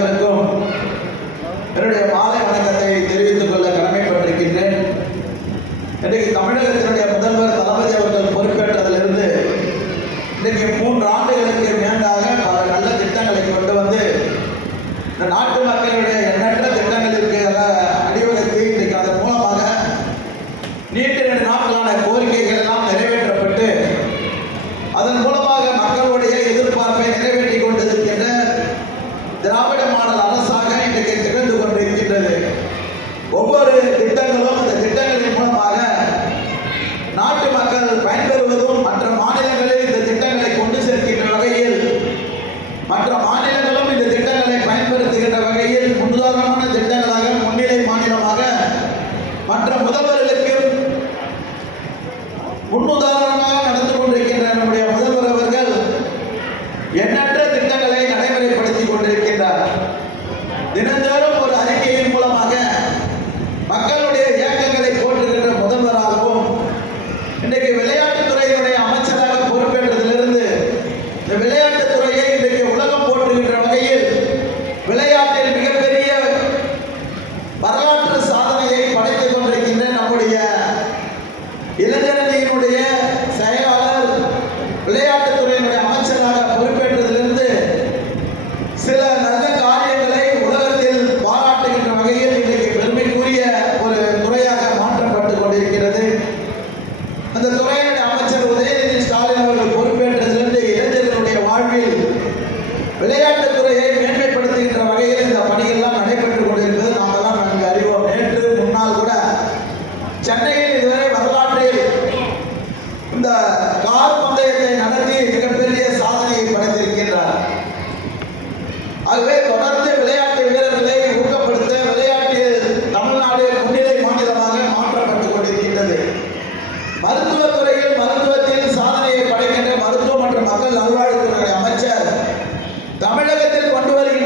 அனைவருக்கும் மக்கள் நல்வாழ்வுத்துறை அமைச்சர் தமிழகத்தில் கொண்டு வருகிறார்.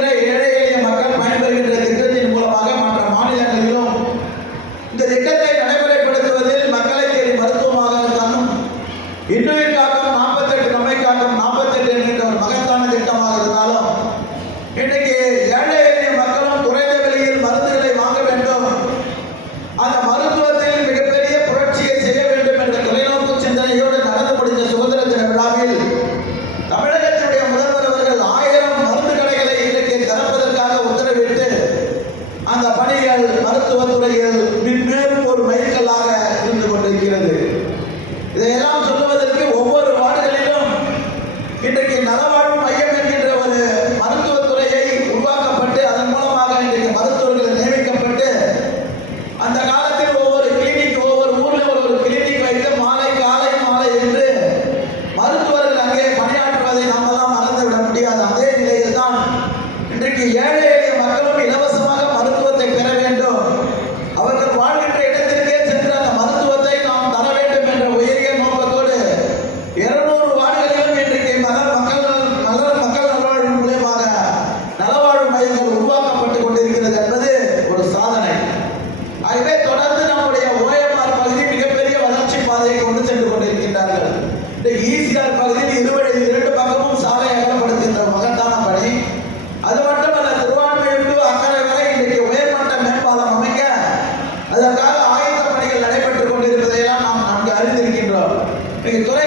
அதற்காக ஆயுத பணிகள் நடைபெற்றுக் கொண்டிருப்பதையெல்லாம் நாம் நன்கு அறிந்திருக்கின்றோம். துறை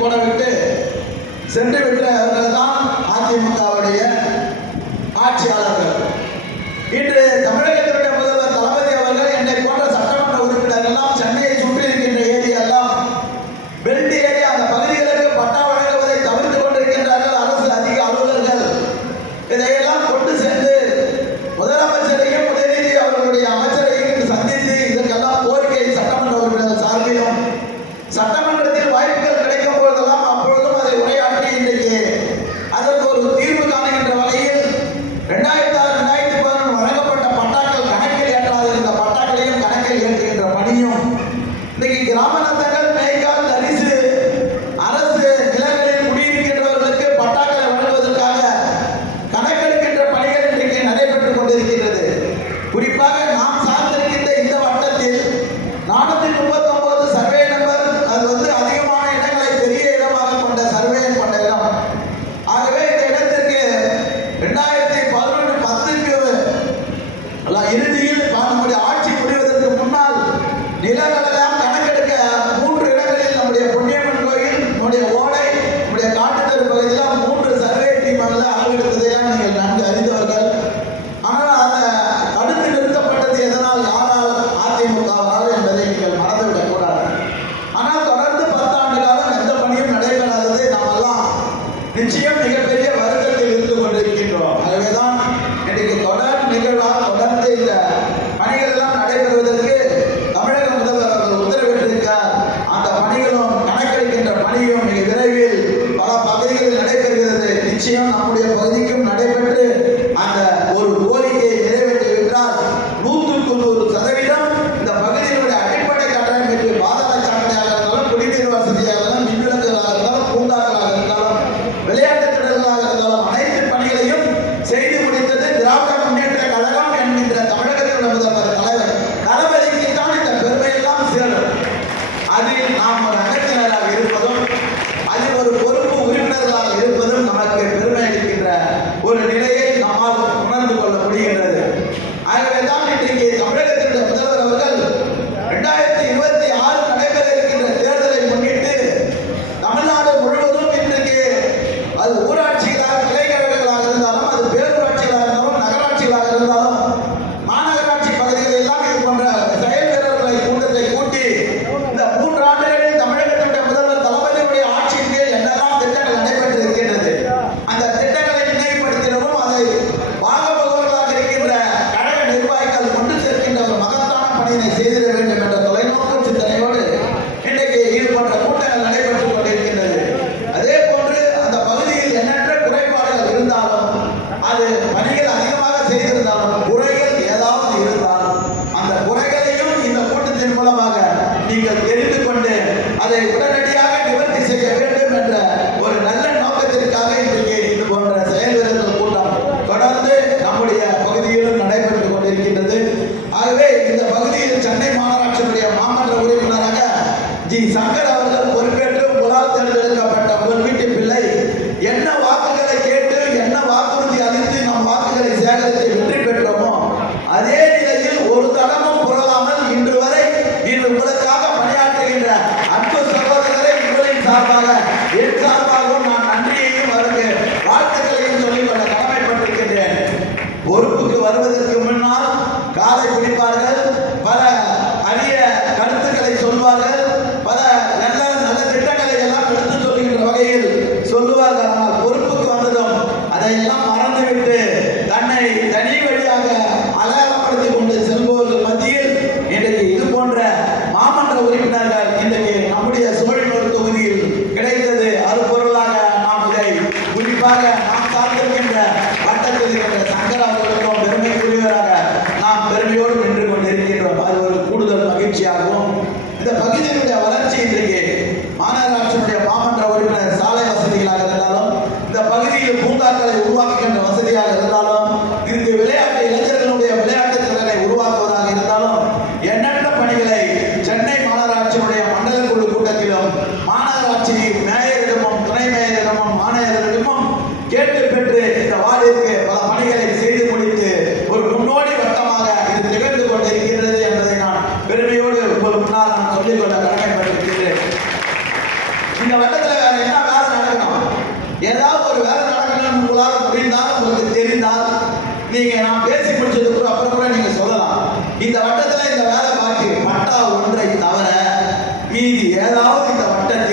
போட விட்டு சென்று விட்டவர்கள் தான் அதிமுகவுடைய ஆட்சியாளர்கள். இன்று தமிழக আগে করুন palabra de பெருமையோடு உங்களுக்கு முன்னால் நான் சொல்லிக்கொள்ள கடமைப்பட்டிருக்கிறேன் இந்த வட்டத்தில் வேற என்ன வேலை நடக்கணும்? ஏதாவது ஒரு வேலை நடக்கணும்னு உங்களால் புரிந்தால் உங்களுக்கு தெரிந்தால் நீங்க நான் பேசி முடிச்சதுக்கு அப்புறம் கூட நீங்க சொல்லலாம். இந்த வட்டத்தில் இந்த வேலை பார்க்க பட்டா ஒன்றை தவிர மீதி ஏதாவது இந்த வட்டத்தில்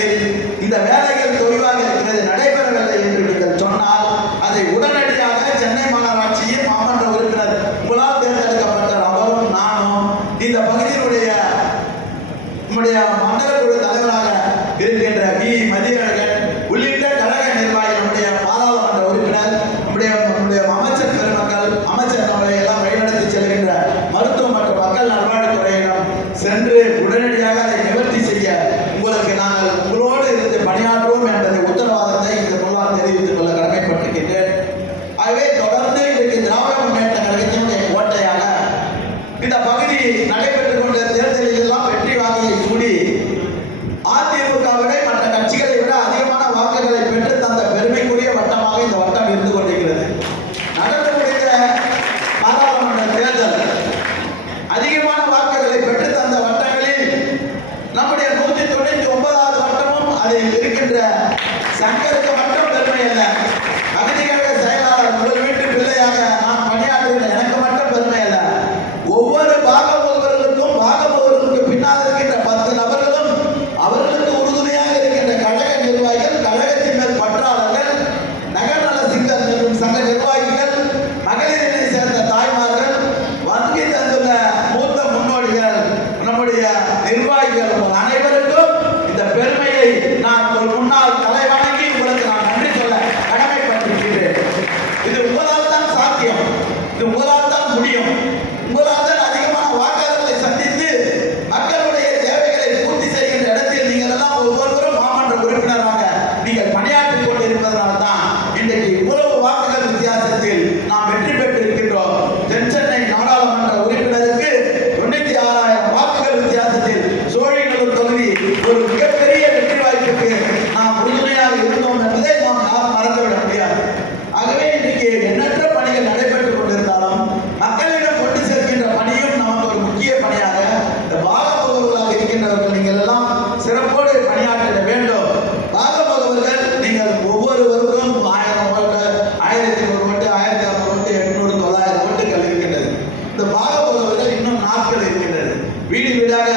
வீடு வீடாக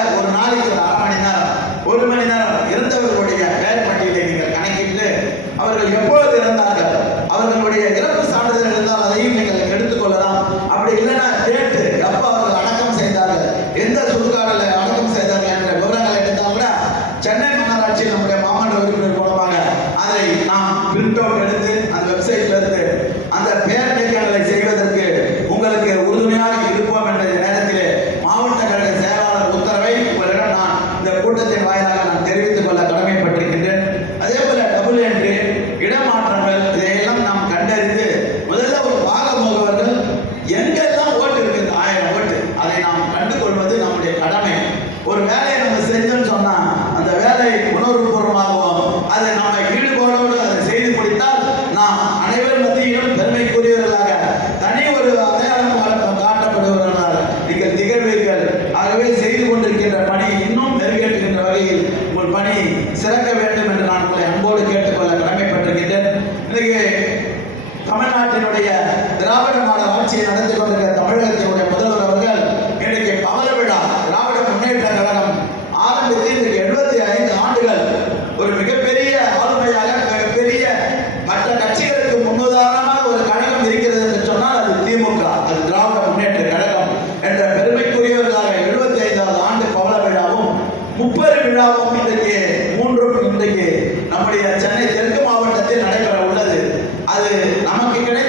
ಕೂಟತೆ ಬಾಯಲಾಗ இன்றைக்கு தமிழ்நாட்டினுடைய திராவிட மாடல் ஆட்சியை நடந்து கொண்டிருக்கிற அது நமக்கு கிடை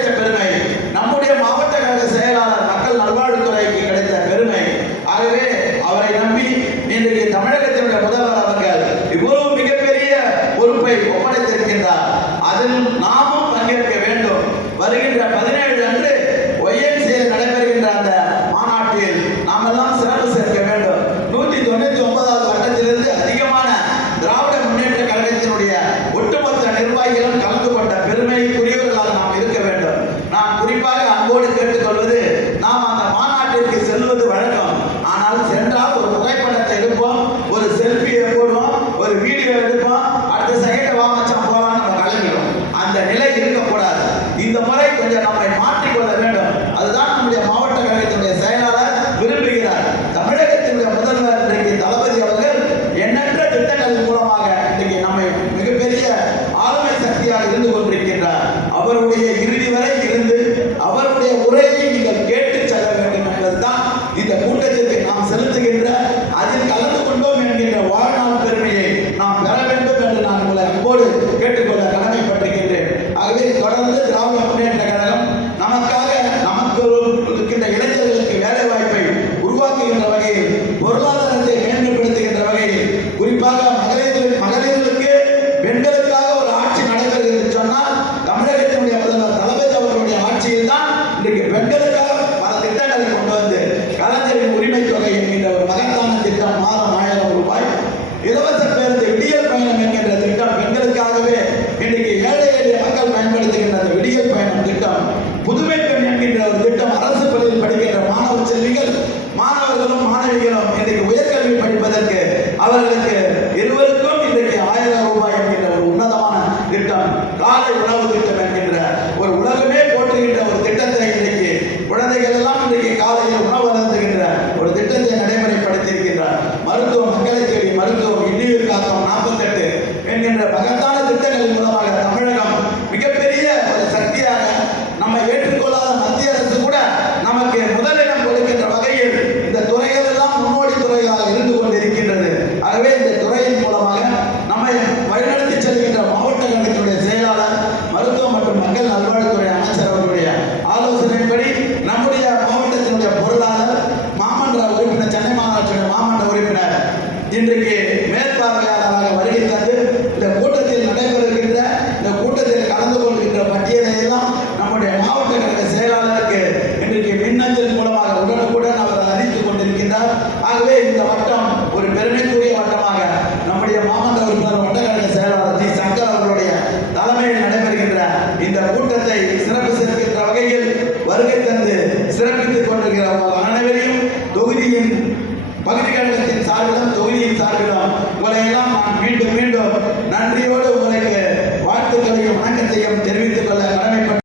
ஓடி கேட்டுக்கொள்வது Y என்கின்ற மகத்தான திட்டங்கள் மூலமாக தமிழகம் மிகப்பெரிய